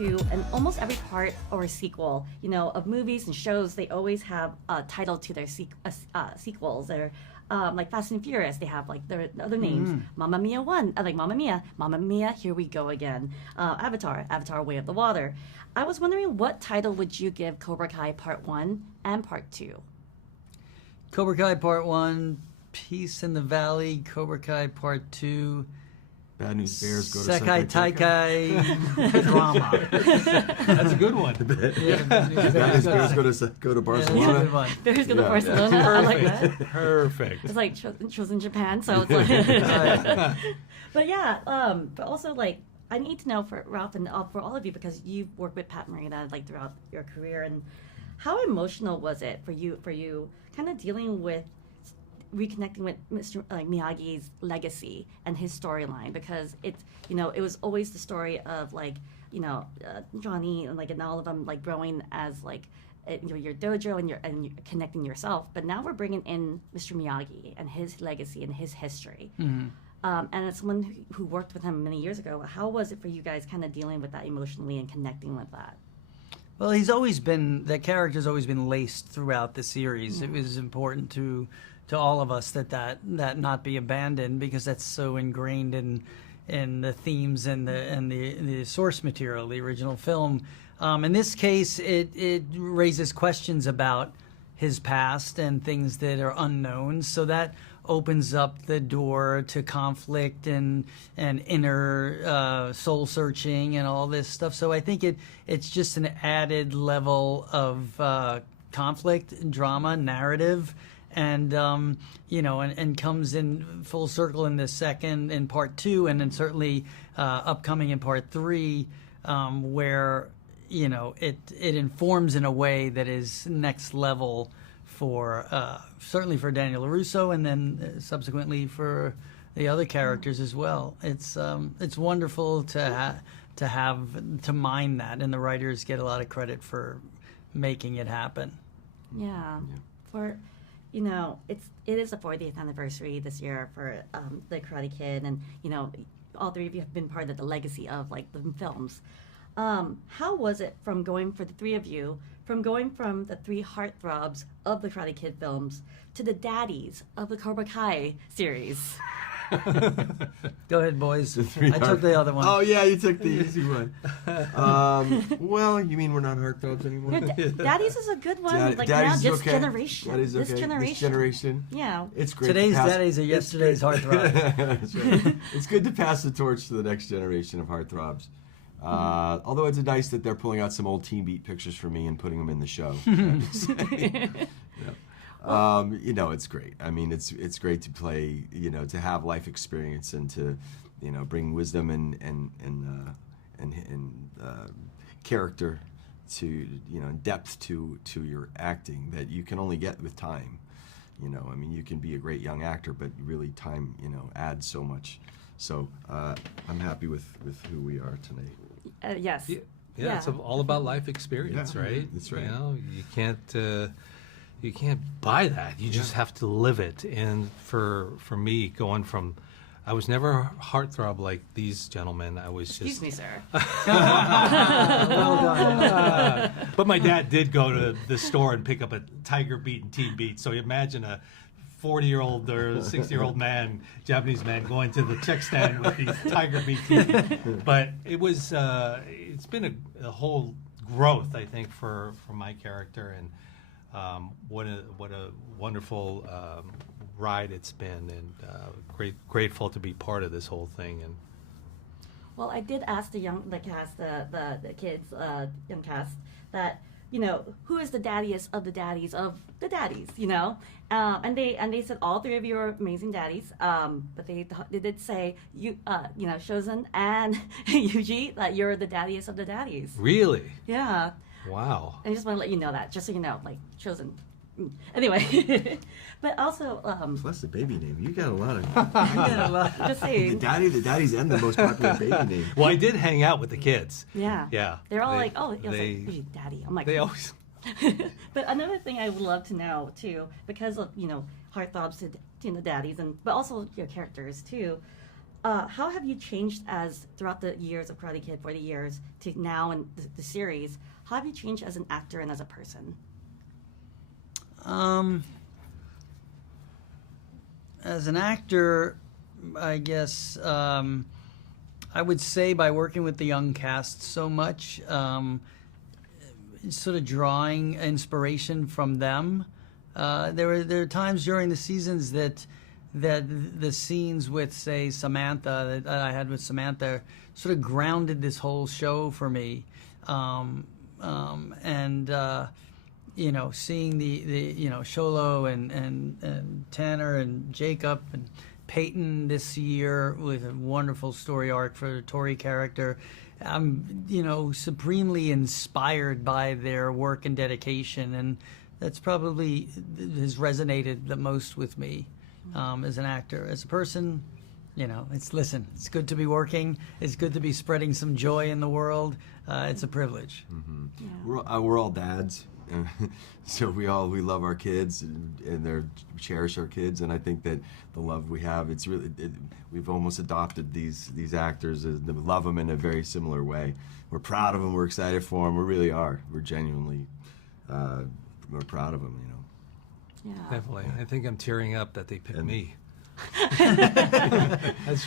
two, and almost every part or sequel, of movies and shows, they always have a title to their sequels. They're like Fast and Furious, they have like their other names. Mamma Mia 1, like Mamma Mia, Here We Go Again. Avatar, Way of the Water. I was wondering, what title would you give Cobra Kai Part 1 and Part 2? Cobra Kai Part 1, Peace in the Valley. Cobra Kai Part 2, Bad News Bears go to Sekai Taikai Drama. That's a good one. Bad News Bears go to Barcelona. Bears go to Barcelona. I like that. Perfect. It's like chosen Japan, so it's like. But yeah, but also like, I need to know for Ralph and for all of you, because you've worked with Pat Morita like throughout your career, and how emotional was it for you kind of dealing with reconnecting with Mr. Miyagi's legacy and his storyline, because it's it was always the story of like Johnny and all of them like growing as like your dojo and you're connecting yourself, but now we're bringing in Mr. Miyagi and his legacy and his history. And as someone who worked with him many years ago, how was it for you guys kind of dealing with that emotionally and connecting with that? Well, that character's always been laced throughout the series. It was important to all of us that not be abandoned, because that's so ingrained in the themes and the source material, the original film. In this case, it raises questions about his past and things that are unknown. So that opens up the door to conflict and inner soul searching and all this stuff. So I think it's just an added level of conflict, drama, narrative, and and comes in full circle in part 2, and then certainly upcoming in part 3, where it informs in a way that is next level for certainly for Daniel LaRusso, and then subsequently for the other characters as well. It's wonderful to mine that, and the writers get a lot of credit for making it happen. Yeah. For it is the 40th anniversary this year for the Karate Kid, and all three of you have been part of the legacy of like the films. How was it from going for the three of you, from going from the three heartthrobs of the Karate Kid films to the daddies of the Cobra Kai series? Go ahead, boys. I took the other one. Oh yeah, you took the easy one. Well, you mean we're not heartthrobs anymore? Daddies is a good one. Daddies now, is okay. generation. Daddies This okay. generation. This generation. Yeah. It's great. Today's daddies are yesterday's heartthrobs. That's right. It's good to pass the torch to the next generation of heartthrobs. Although it's nice that they're pulling out some old Teen Beat pictures for me and putting them in the show. It's great. I mean, it's great to play, to have life experience and to, bring wisdom and character to, depth to your acting that you can only get with time. I mean, you can be a great young actor, but really time, adds so much. So I'm happy with who we are tonight. Yes. Yeah, it's all about life experience, right? That's right. You can't buy that. You just have to live it. And for me, going from, I was never a heartthrob like these gentlemen. I was just. Excuse me, sir. Well done. But my dad did go to the store and pick up a Tiger Beat and Teen Beat. So imagine a 40-year-old or 60-year-old man, Japanese man, going to the check stand with these Tiger Beat teeth. But it was, it's been a whole growth, I think, for my character, and what a wonderful ride it's been, and grateful to be part of this whole thing. And well, I did ask the cast, the kids, young cast, that who is the daddiest of the daddies of the daddies, and they said all three of you are amazing daddies, but they did say you, Shozen and Yuji, that you're the daddiest of the daddies. Really? Yeah. Wow. I just want to let you know that, just so you know, like Shozen. Anyway, but also Plus the baby name. You got a lot of. Just saying. The daddy's and the most popular baby name. Well, I did hang out with the kids. Yeah. Yeah. They're all like, oh, hey, daddy. I'm like, they always. But another thing I would love to know too, because of heartthrobs to daddies, but also your characters too. how have you changed as throughout the years of Karate Kid, 40 years, to now in the series? How have you changed as an actor and as a person? As an actor, I guess I would say by working with the young cast so much, sort of drawing inspiration from them. There are times during the seasons that the scenes with, say, Samantha, that I had with Samantha, sort of grounded this whole show for me. You know, seeing the you know, Sholo and Tanner and Jacob and Peyton this year with a wonderful story arc for the Tori character. I'm, you know, supremely inspired by their work and dedication, and that's probably has resonated the most with me as an actor. As a person, you know, it's good to be working. It's good to be spreading some joy in the world. It's a privilege. Mm-hmm. Yeah. We're all dads. So we love our kids and cherish our kids, and I think that the love we have, we've almost adopted these actors and love them in a very similar way. We're proud of them. We're excited for them. We really are. We're genuinely we're proud of them. You know. Yeah. Definitely. I think I'm tearing up that they picked me.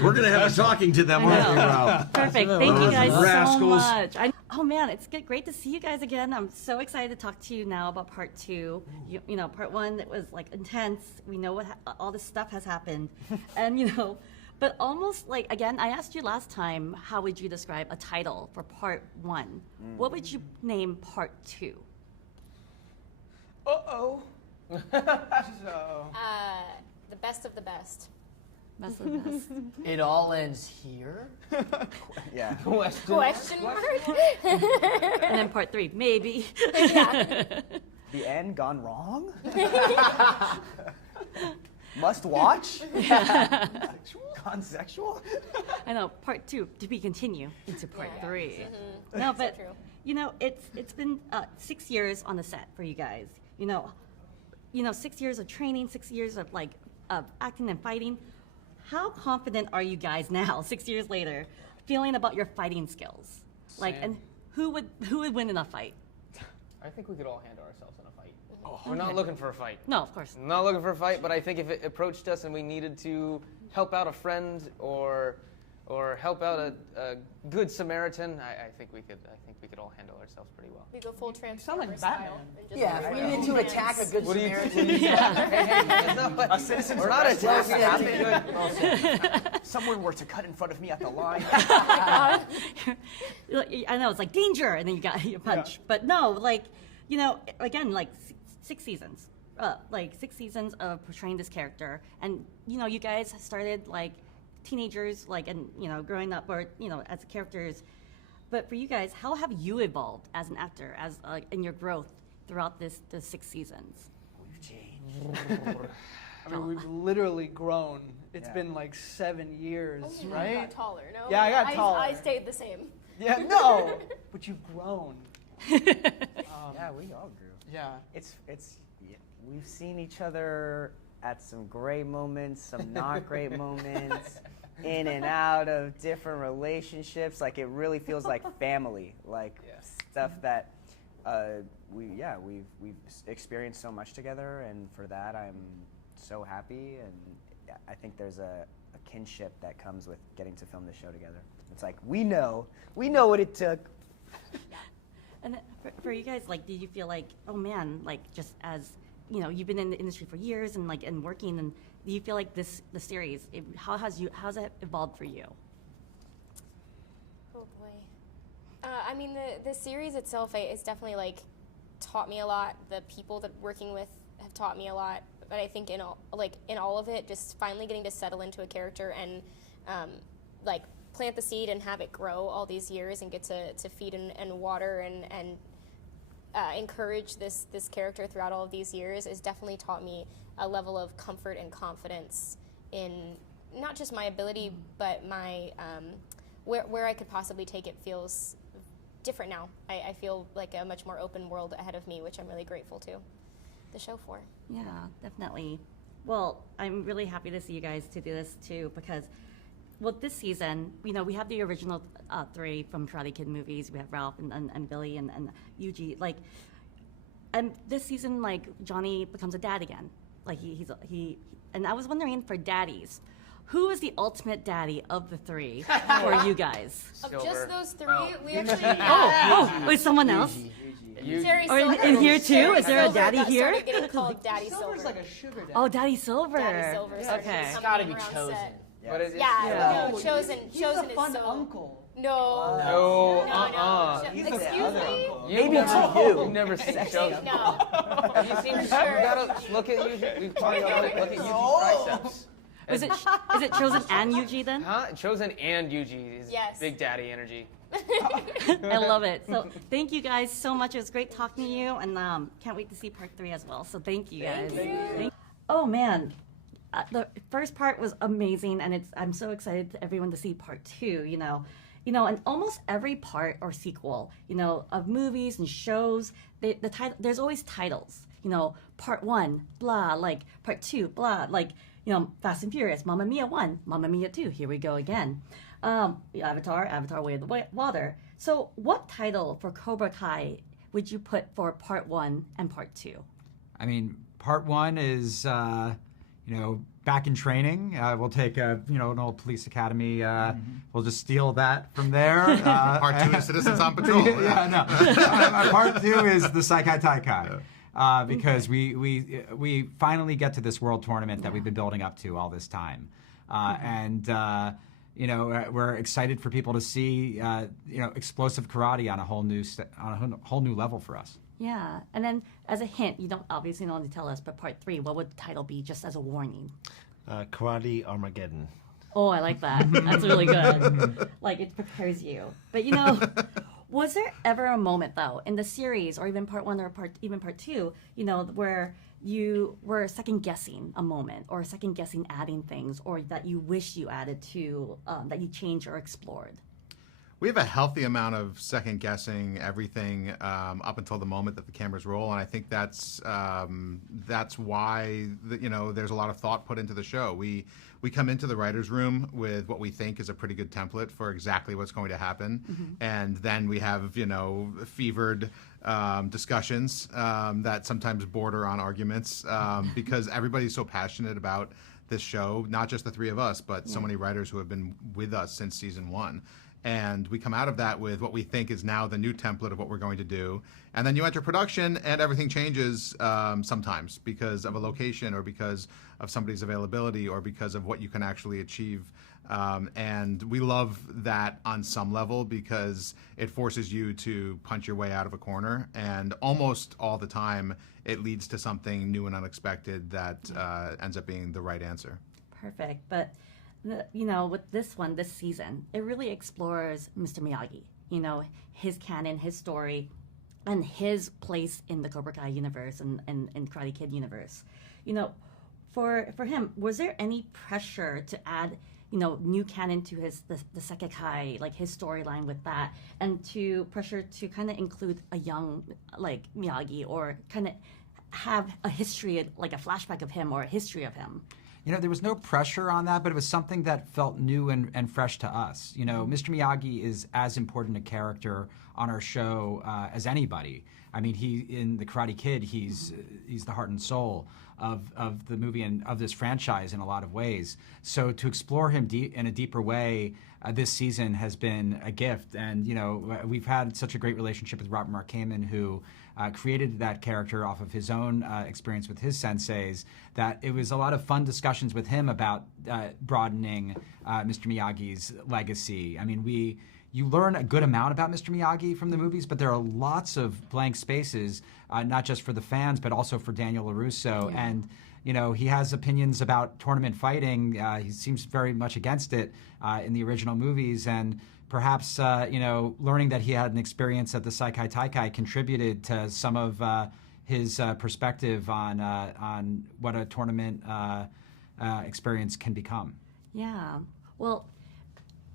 We're gonna have a talking to them, aren't we, Ralph? Perfect. Thank you guys so Rascals. much. Oh man, it's great to see you guys again. I'm so excited to talk to you now about part 2. You know, part 1, it was like intense. We know what all this stuff has happened, and you know, but almost like, again, I asked you last time, how would you describe a title for part 1? What would you name part 2? Uh-oh. The best of the best. Best of the best. It all ends here? Yeah. Question mark? And then part 3, maybe. Yeah. The end gone wrong? Must watch? Gone sexual? I know, part 2 to be continued into part 3. Mm-hmm. No, So but true. you know, it's been 6 years on the set for you guys. You know, 6 years of training, 6 years of like of acting and fighting. How confident are you guys now, 6 years later, feeling about your fighting skills? Like, Same. and who would win in a fight? I think we could all handle ourselves in a fight. Oh, We're not looking for a fight. No, of course. Not looking for a fight, but I think if it approached us and we needed to help out a friend or help out a good Samaritan, I think we could all handle ourselves pretty well. We go full sound Transformer like style. Batman. And just Yeah, go we for need it. to attack a good What do you Samaritan. A citizen's We're not attacking. Someone were to cut in front of me at the line. I know, it's like danger, and then you got your punch. Yeah. But no, like, you know, again, like 6 seasons. Like 6 seasons of portraying this character. And, you know, you guys started like teenagers, like, and, you know, growing up, or, you know, as characters. But for you guys, how have you evolved as an actor, as in your growth throughout the 6 seasons? We've changed. I mean, we've literally grown. It's Yeah. been like 7 years, Oh, you right? got taller, no? Yeah, I got taller. I stayed the same. Yeah, no, but you've grown. Yeah, we all grew. Yeah. We've seen each other at some great moments, some not great moments, in and out of different relationships. Like, it really feels like family, like stuff that we've experienced so much together, and for that I'm so happy. And I think there's a kinship that comes with getting to film the show together. It's like we know what it took. And for you guys, like, did you feel like, oh man, like, just as, you know, you've been in the industry for years and like, and working, and do you feel like the series, how's it evolved for you? Oh boy. I mean, the series itself is definitely like taught me a lot. The people that working with have taught me a lot. But I think in all of it, just finally getting to settle into a character and like plant the seed and have it grow all these years and get to feed and water and encourage this character throughout all of these years has definitely taught me a level of comfort and confidence in not just my ability, but my where I could possibly take it feels different now. I feel like a much more open world ahead of me, which I'm really grateful to the show for. Yeah, definitely. Well, I'm really happy to see you guys to do this too, because well, this season, we have the original three from Karate Kid movies. We have Ralph and Billy and Yuji. Like, and this season, like Johnny becomes a dad again. Like he and I was wondering for daddies, who is the ultimate daddy of the three for you guys? Of Silver. just those three, we actually Is someone else? Terry Or Silver. in here too? Terry Is there a Silver daddy got here? started getting called Daddy Silver's Silver. like a sugar daddy. Oh, Daddy Silver. Daddy Silver. Okay. It's gotta be chosen. But it, Yeah, No, no, Chosen. He's Chosen a fun is so. uncle. No. No, No. He's the Excuse other me. uncle. Maybe to you. You've never seen Chosen. No. Have you seen? You gotta look at Yuji. We've talked about it. Look at Yuji's triceps. Is it Chosen and Yuji then? Huh? Chosen and Yuji is Yes. big daddy energy. I love it. So thank you guys so much. It was great talking to you, and can't wait to see part 3 as well. So thank you guys. Oh man, the first part was amazing, and I'm so excited to everyone to see part 2. And almost every part or sequel, of movies and shows, the title, there's always titles. Part 1, blah, like part 2, blah, like Fast and Furious, Mamma Mia 1, Mamma Mia 2. Here we go again. Avatar, Way of the Water. So what title for Cobra Kai would you put for part 1 and part 2? I mean, part 1 is, back in training. We'll take an old police academy. We'll just steal that from there. Part 2 is Citizens on Patrol. Part 2 is the Saikai Taikai. Because we finally get to this world tournament that we've been building up to all this time. We're excited for people to see, explosive karate on a whole new level for us. Yeah, and then as a hint, you don't obviously know to tell us, but part 3, what would the title be, just as a warning? Karate Armageddon. Oh, I like that. That's really good. Like, it prepares you. But was there ever a moment though in the series, or even part 1 or part 2, where you were second guessing a moment, or second guessing adding things, or that you wish you added to, that you changed or explored? We have a healthy amount of second guessing everything up until the moment that the cameras roll, and I think that's why there's a lot of thought put into the show. We come into the writers' room with what we think is a pretty good template for exactly what's going to happen, and then we have fevered discussions that sometimes border on arguments because everybody's so passionate about this show. Not just the three of us, but so many writers who have been with us since season 1. And we come out of that with what we think is now the new template of what we're going to do. And then you enter production and everything changes sometimes because of a location, or because of somebody's availability, or because of what you can actually achieve. And we love that on some level because it forces you to punch your way out of a corner. And almost all the time, it leads to something new and unexpected that ends up being the right answer. Perfect. But with this season, it really explores Mr. Miyagi, his canon, his story, and his place in the Cobra Kai universe and Karate Kid universe. For him, was there any pressure to add, new canon to the Sekai, like his storyline with that, and to pressure to kind of include a young, like Miyagi, or kind of have a history, like a flashback of him or a history of him? There was no pressure on that, but it was something that felt new and fresh to us. Mr. Miyagi is as important a character on our show as anybody. I mean, in the Karate Kid, he's the heart and soul of the movie and of this franchise in a lot of ways. So to explore him in a deeper way this season has been a gift. And, we've had such a great relationship with Robert Mark Kamen, who created that character off of his own experience with his senseis, that it was a lot of fun discussions with him about broadening Mr. Miyagi's legacy. I mean, you learn a good amount about Mr. Miyagi from the movies, but there are lots of blank spaces, not just for the fans, but also for Daniel LaRusso. Yeah. And, he has opinions about tournament fighting. He seems very much against it in the original movies. And perhaps, learning that he had an experience at the Saikai Taikai contributed to some of his perspective on what a tournament experience can become. Yeah. Well,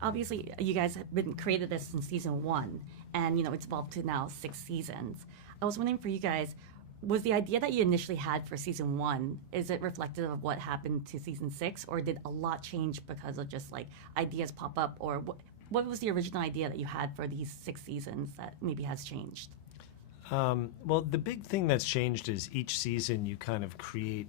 obviously, you guys have created this since season 1, and it's evolved to now 6 seasons. I was wondering for you guys, was the idea that you initially had for season 1, is it reflective of what happened to season 6, or did a lot change because of just like ideas pop up, or what was the original idea that you had for these 6 seasons that maybe has changed? Well, the big thing that's changed is each season you kind of create,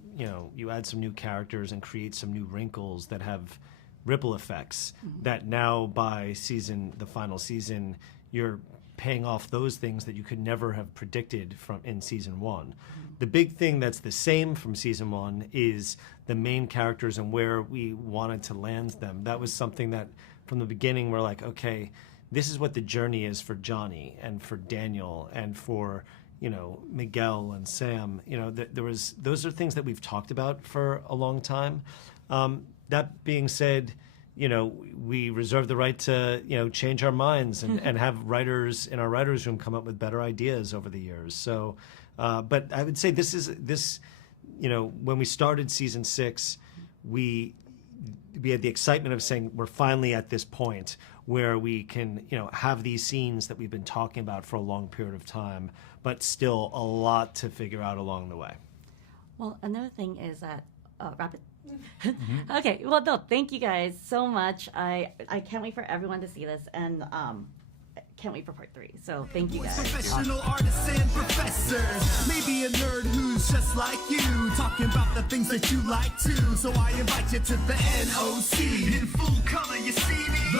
you add some new characters and create some new wrinkles that have ripple effects that now by the final season, you're paying off those things that you could never have predicted in season 1. The big thing that's the same from season 1 is the main characters and where we wanted to land them. That was something that from the beginning we're like, okay, this is what the journey is for Johnny and for Daniel and for Miguel and Sam. Those are things that we've talked about for a long time. That being said, we reserve the right to change our minds and have writers in our writers' room come up with better ideas over the years. So, but I would say this. When we started season 6, we had the excitement of saying we're finally at this point where we can have these scenes that we've been talking about for a long period of time, but still a lot to figure out along the way. Well, another thing is that rapid. Okay, well, no, thank you guys so much. I can't wait for everyone to see this, and can't wait for part 3. So thank you guys. Professional artists and professors, maybe a nerd who's just like you, talking about the things that you like too. So I invite you to the NOC. In full color, you see me.